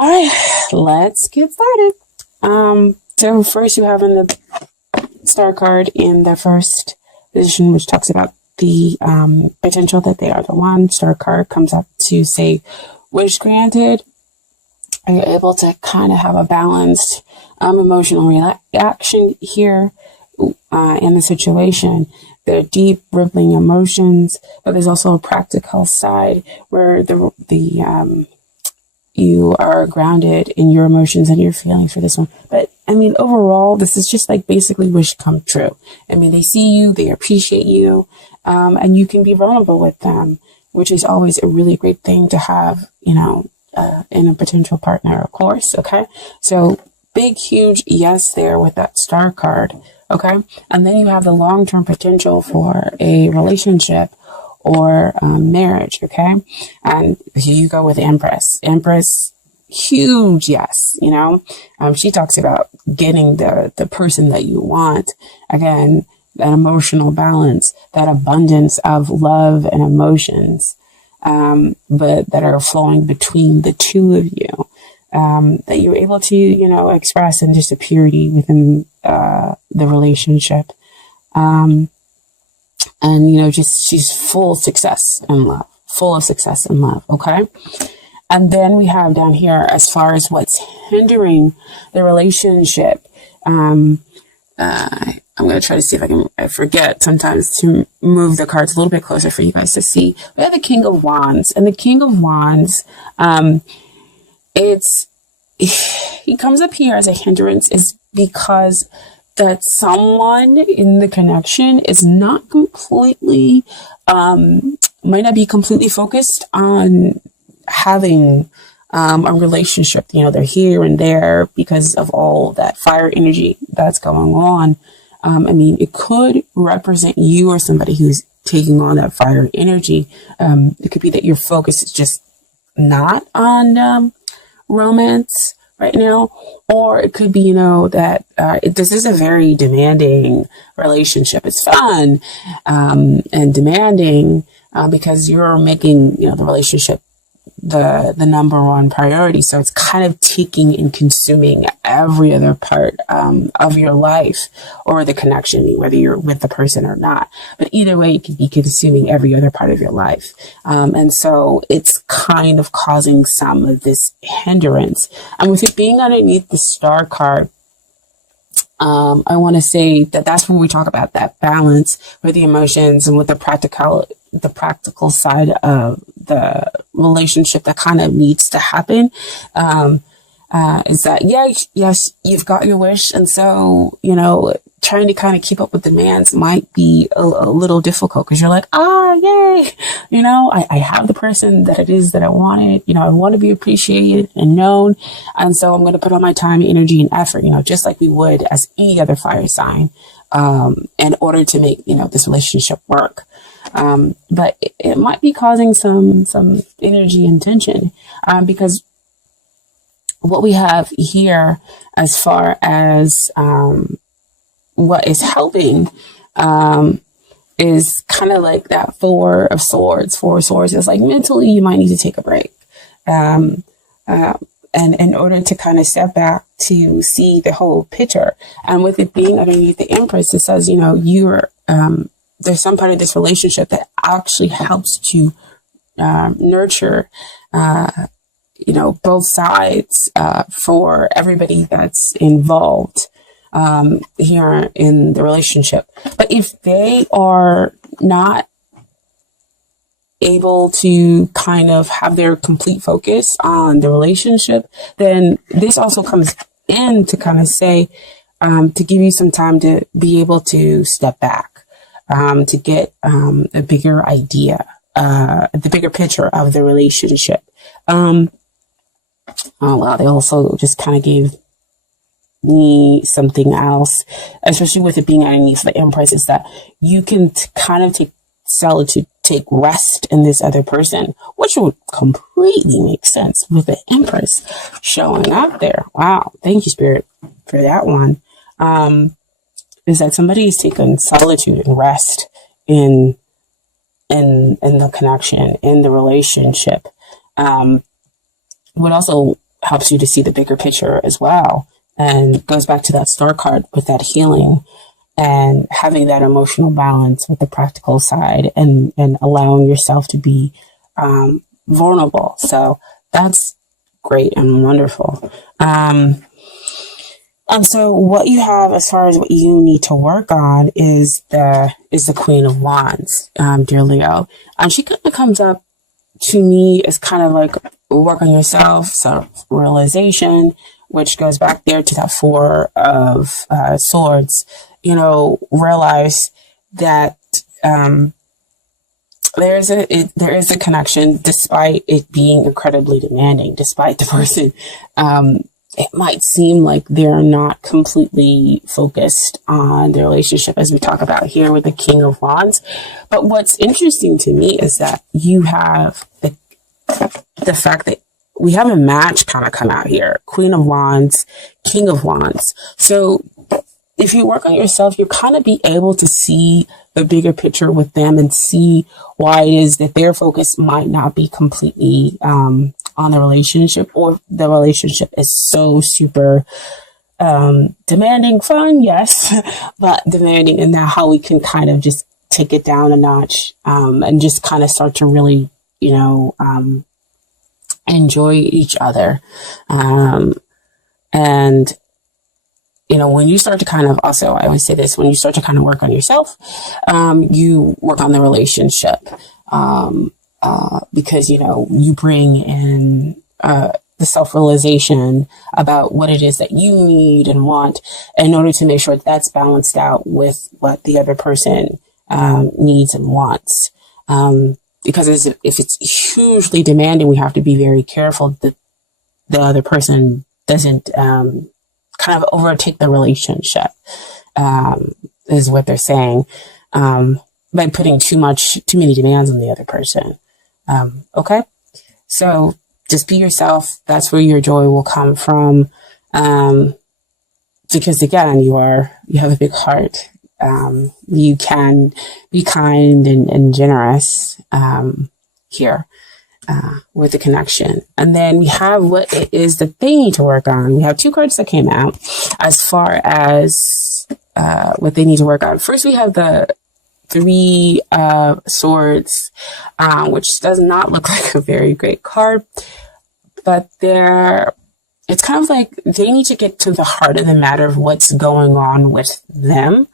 All right, let's get started. So first you have in the star card in the first position, which talks about the potential that they are the one. Star card comes up to say, wish granted. Are you able to kind of have a balanced emotional reaction here in the situation? There are deep, rippling emotions, but there's also a practical side where you are grounded in your emotions and your feelings for this one. But I mean, overall, this is just like basically wish come true. I mean, they see you, they appreciate you, and you can be vulnerable with them, which is always a really great thing to have, in a potential partner, of course. Okay. So big, huge yes there with that star card. Okay. And then you have the long-term potential for a relationship or marriage. Okay. And here you go with Empress. Empress, huge yes. She talks about getting the person that you want. Again, that emotional balance, that abundance of love and emotions, but that are flowing between the two of you, that you're able to, express in just a purity within the relationship. And, she's full of success and love, full of success and love. Okay. And then we have down here, as far as what's hindering the relationship, I'm going to try to see if I forget sometimes to move the cards a little bit closer for you guys to see. We have the King of Wands, and the King of Wands, he comes up here as a hindrance is because that someone in the connection is not completely, might not be completely focused on having a relationship. They're here and there because of all that fire energy that's going on. It could represent you or somebody who's taking on that fire energy. It could be that your focus is just not on romance right now, or it could be, that this is a very demanding relationship. It's fun and demanding because you're making, the relationship the number one priority. So it's kind of taking and consuming every other part of your life or the connection, whether you're with the person or not. But either way, it could be consuming every other part of your life. And so it's kind of causing some of this hindrance. And with it being underneath the star card, I want to say that that's when we talk about that balance with the emotions and with the practical side of the relationship that kind of needs to happen. Is that, yes, you've got your wish. And so, trying to kind of keep up with demands might be a little difficult because you're like, yay, I have the person that it is that I wanted, I want to be appreciated and known. And so I'm going to put all my time, energy, and effort, just like we would as any other fire sign, in order to make, this relationship work. But it might be causing some energy and tension, because what we have here as far as, what is helping, is kind of like that Four of Swords. Four of Swords is like mentally you might need to take a break. And in order to kind of step back to see the whole picture. And with it being underneath the Empress, it says, you're, there's some part of this relationship that actually helps to nurture, both sides, for everybody that's involved here in the relationship. But if they are not able to kind of have their complete focus on the relationship, then this also comes in to kind of say, to give you some time to be able to step back, to get a bigger idea, the bigger picture of the relationship. Oh wow, they also just kind of gave me something else, especially with it being underneath the Empress, is that you can kind of take solitude, take rest in this other person, which would completely make sense with the Empress showing up there. Wow, thank you, Spirit, for that one. Is that somebody is taking solitude and rest in the connection, in the relationship. What also helps you to see the bigger picture as well. And goes back to that star card with that healing and having that emotional balance with the practical side, and allowing yourself to be vulnerable. So that's great and wonderful. And so what you have as far as what you need to work on is the Queen of Wands, dear Leo. And she kind of comes up to me as kind of like work on yourself, self-realization, which goes back there to that Four of Swords. You know, realize that there is a connection, despite it being incredibly demanding, despite the person. It might seem like they're not completely focused on their relationship, as we talk about here with the King of Wands. But what's interesting to me is that you have the fact that we have a match kind of come out here. Queen of Wands, King of Wands. So if you work on yourself, you'll kind of be able to see the bigger picture with them and see why it is that their focus might not be completely on the relationship, or the relationship is so super demanding. Fun, yes, but demanding, and now how we can kind of just take it down a notch and just kind of start to really, enjoy each other. And when you start to kind of, also, I always say this, when you start to kind of work on yourself, you work on the relationship, because, you bring in the self-realization about what it is that you need and want in order to make sure that's balanced out with what the other person needs and wants. Because if it's hugely demanding, we have to be very careful that the other person doesn't kind of overtake the relationship, is what they're saying, by putting too many demands on the other person. Okay. So just be yourself. That's where your joy will come from. Because again, you have a big heart. You can be kind and generous, here. With the connection. And then we have what it is that they need to work on. We have two cards that came out as far as what they need to work on. First, we have the Three of Swords, which does not look like a very great card, but it's kind of like they need to get to the heart of the matter of what's going on with them.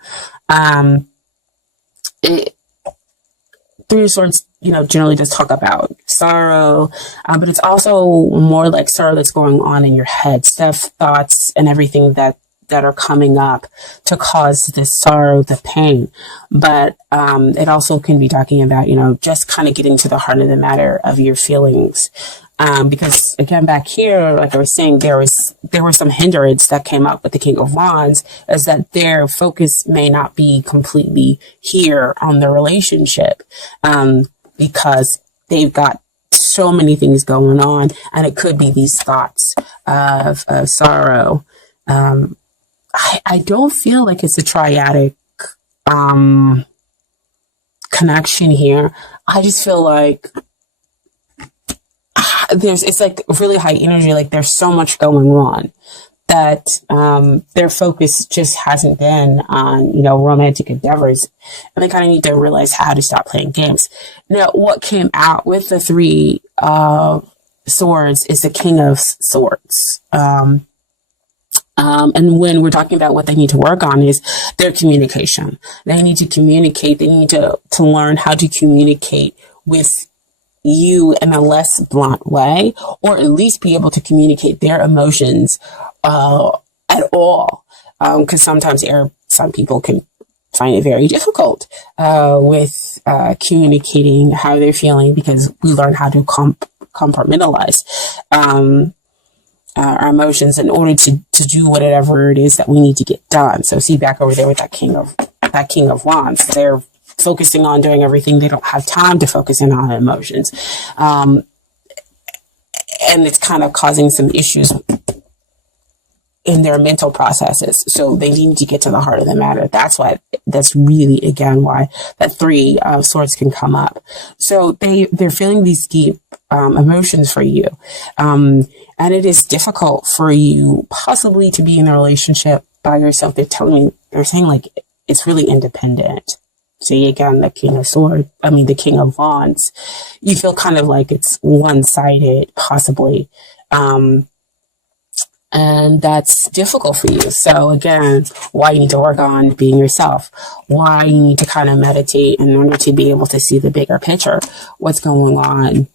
Three of Swords, generally just talk about sorrow, but it's also more like sorrow that's going on in your head, stuff, thoughts, and everything that are coming up to cause this sorrow, the pain. But it also can be talking about, just kind of getting to the heart of the matter of your feelings. Because again, back here, like I was saying, there were some hindrance that came up with the King of Wands, is that their focus may not be completely here on the relationship, because they've got so many things going on, and it could be these thoughts of sorrow. I don't feel like it's a triadic, connection here. I just feel like it's like really high energy, like there's so much going on that their focus just hasn't been on, romantic endeavors, and they kind of need to realize how to stop playing games. Now, what came out with the Three of Swords is the King of Swords. And when we're talking about what they need to work on is their communication. They need to communicate. They need to learn how to communicate with you in a less blunt way, or at least be able to communicate their emotions at all. Because sometimes some people can find it very difficult with communicating how they're feeling, because we learn how to compartmentalize our emotions in order to do whatever it is that we need to get done. So see back over there with that King of Wands, they're focusing on doing everything. They don't have time to focus in on emotions. And it's kind of causing some issues in their mental processes. So they need to get to the heart of the matter. That's really, again, why that Three of Swords can come up. So they're feeling these deep emotions for you. And it is difficult for you possibly to be in a relationship by yourself. They're saying like it's really independent. See, again, the the King of Wands. You feel kind of like it's one-sided, possibly. And that's difficult for you. So again, why you need to work on being yourself, why you need to kind of meditate in order to be able to see the bigger picture, what's going on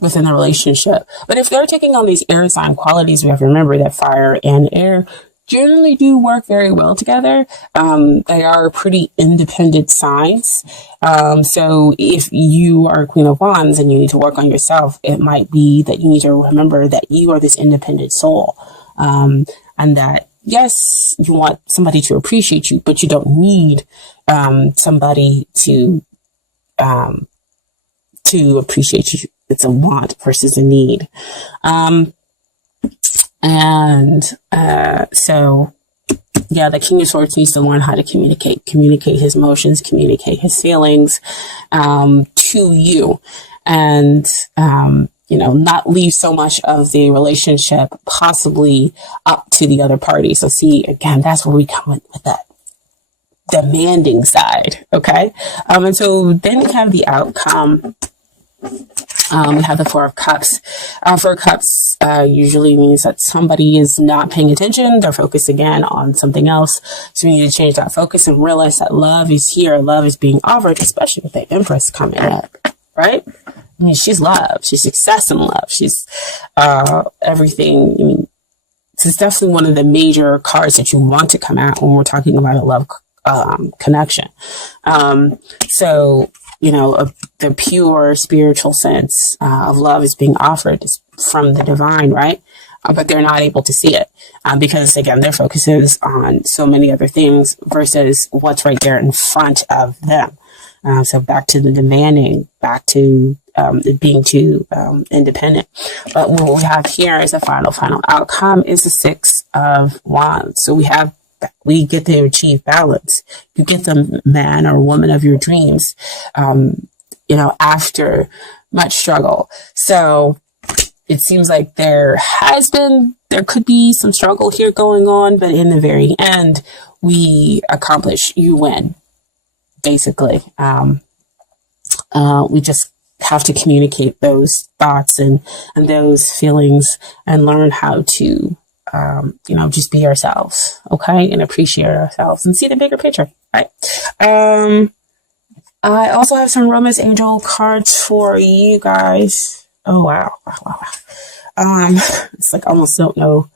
within the relationship. But if they're taking on these air sign qualities, we have to remember that fire and air generally do work very well together. They are pretty independent signs. So if you are a Queen of Wands and you need to work on yourself, it might be that you need to remember that you are this independent soul. And that, yes, you want somebody to appreciate you, but you don't need somebody to appreciate you. It's a want versus a need. So yeah, the King of Swords needs to learn how to communicate his emotions, communicate his feelings, to you, and, not leave so much of the relationship possibly up to the other party. So see, again, that's where we come with that demanding side. Okay. And so then we have the outcome. We have the Four of Cups. Four of Cups usually means that somebody is not paying attention. They're focused again on something else. So we need to change that focus and realize that love is here. Love is being offered, especially with the Empress coming up, right? I mean, she's love. She's success in love. She's everything. I mean, this is definitely one of the major cards that you want to come out when we're talking about a love connection. So, the pure spiritual sense of love is being offered from the divine, right? But they're not able to see it because, again, their focus is on so many other things versus what's right there in front of them. So back to the demanding, back to being too independent. But what we have here is the final outcome is the Six of Wands. So we get to achieve balance. You get the man or woman of your dreams, after much struggle. So it seems like there could be some struggle here going on, but in the very end, we accomplish, you win, basically. We just have to communicate those thoughts and those feelings and learn how to just be ourselves, okay, and appreciate ourselves and see the bigger picture, right? I also have some Romance Angel cards for you guys. Oh, wow. It's like I almost don't know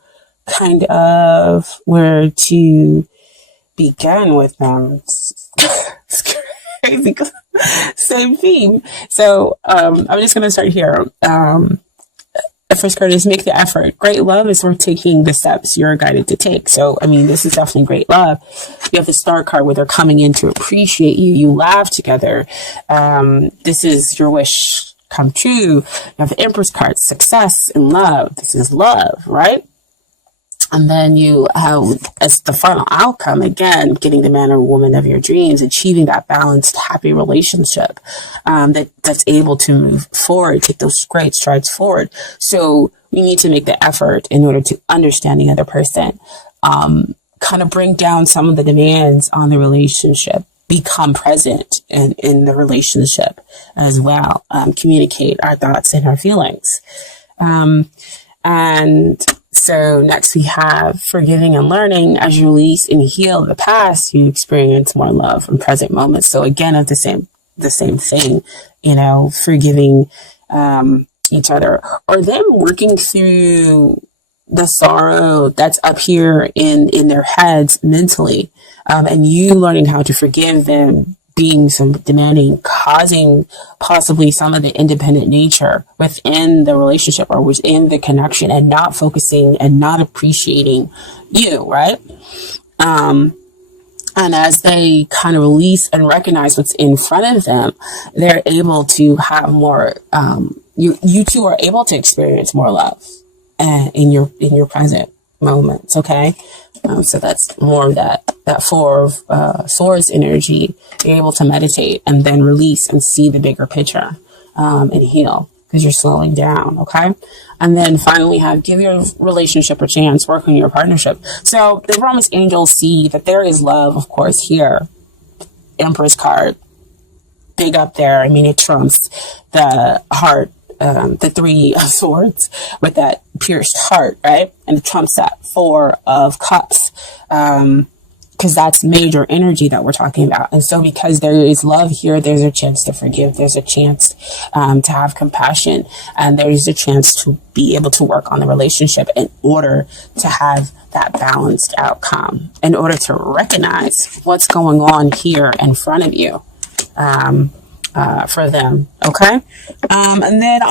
kind of where to begin with them. It's crazy. Same theme. So I'm just going to start here. The first card is make the effort. Great love is worth taking the steps you're guided to take. So, this is definitely great love. You have the Star card where they're coming in to appreciate you. You laugh together. This is your wish come true. You have the Empress card, success and love. This is love, right? And then you have, as the final outcome, again, getting the man or woman of your dreams, achieving that balanced, happy relationship that's able to move forward, take those great strides forward. So we need to make the effort in order to understand the other person, kind of bring down some of the demands on the relationship, become present in the relationship as well, communicate our thoughts and our feelings. And so next we have forgiving and learning. As you release and heal the past, you experience more love in present moments. So again, it's the same thing, forgiving each other, or them working through the sorrow that's up here in their heads mentally, and you learning how to forgive them, being some demanding, causing possibly some of the independent nature within the relationship or within the connection, and not focusing and not appreciating you, right? And as they kind of release and recognize what's in front of them, they're able to have more, you two are able to experience more love in your present moments, okay? So that's more of that Four of Swords energy. You're able to meditate and then release and see the bigger picture. and heal, because you're slowing down. Okay. And then finally have give your relationship a chance, work on your partnership. So the promised angels see that there is love, of course, here. Empress card, big up there. I mean, it trumps the heart, the 3 of swords with that pierced heart, right? And it trumps that 4 of cups, because that's major energy that we're talking about. And so because there is love here, there's a chance to forgive. There's a chance to have compassion. And there's a chance to be able to work on the relationship in order to have that balanced outcome, in order to recognize what's going on here in front of you for them. Okay. And then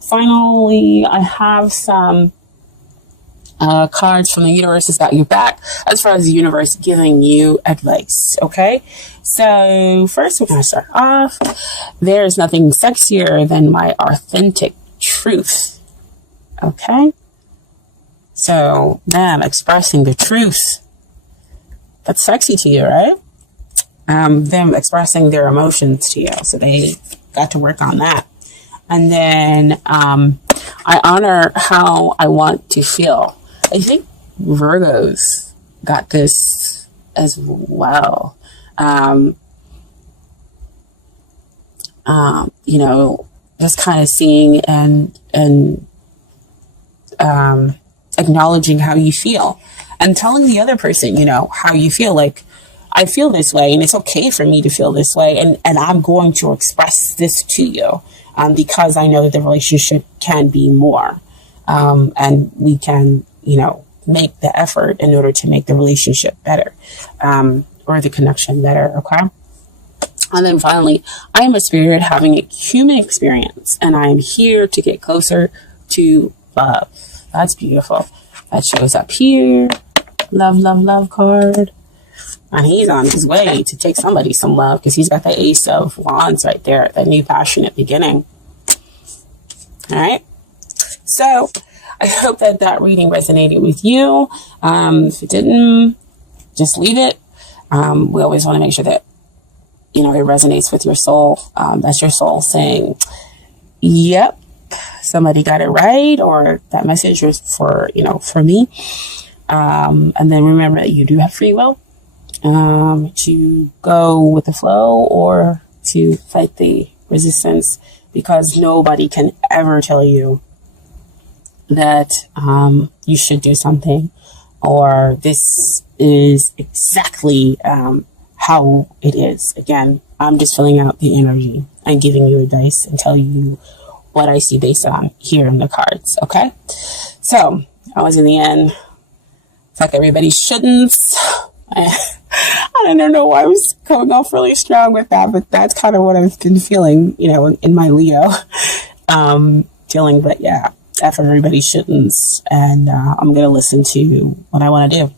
finally, I have some cards from the universe has got you back as far as the universe giving you advice. Okay. So first we're going to start off. There's nothing sexier than my authentic truth. Okay. So them expressing the truth. That's sexy to you, right? Them expressing their emotions to you. So they got to work on that. And then, I honor how I want to feel. I think Virgos got this as well. You know, just kind of seeing and acknowledging how you feel and telling the other person, you know, how you feel. Like, I feel this way and it's okay for me to feel this way. And I'm going to express this to you, because I know that the relationship can be more. And we can, you know, make the effort in order to make the relationship better, or the connection better. Okay. And then finally, I am a spirit having a human experience, and I am here to get closer to love. That's beautiful. That shows up here. Love, love, love card. And he's on his way to take somebody some love, because he's got the Ace of Wands right there, that new passionate beginning. All right. So I hope that that reading resonated with you. If it didn't, just leave it. We always want to make sure that, you know, it resonates with your soul. That's your soul saying, yep, somebody got it right, or that message was for, you know, for me. And then remember that you do have free will, to go with the flow or to fight the resistance, because nobody can ever tell you that you should do something, or this is exactly how it is. Again, I'm just filling out the energy and giving you advice and telling you what I see based on here in the cards. Okay, so I was in the end. Fuck everybody shouldn't. I don't know why I was coming off really strong with that, but that's kind of what I've been feeling, you know, in my Leo feeling. But yeah, F everybody shouldn't, and I'm gonna listen to what I want to do.